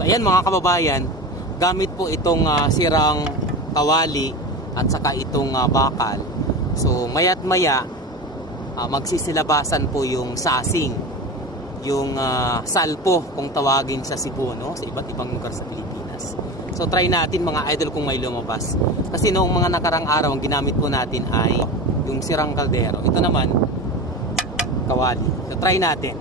So ayan mga kababayan, gamit po itong sirang kawali at saka itong bakal. So maya't maya magsisilabasan po yung sasing, yung salpo kung tawagin sa Cebu, no? Sa iba't ibang lugar sa Pilipinas. So try natin mga idol kung may lumabas. Kasi noong mga nakarang araw ang ginamit po natin ay yung sirang kaldero. Ito naman kawali. So try natin.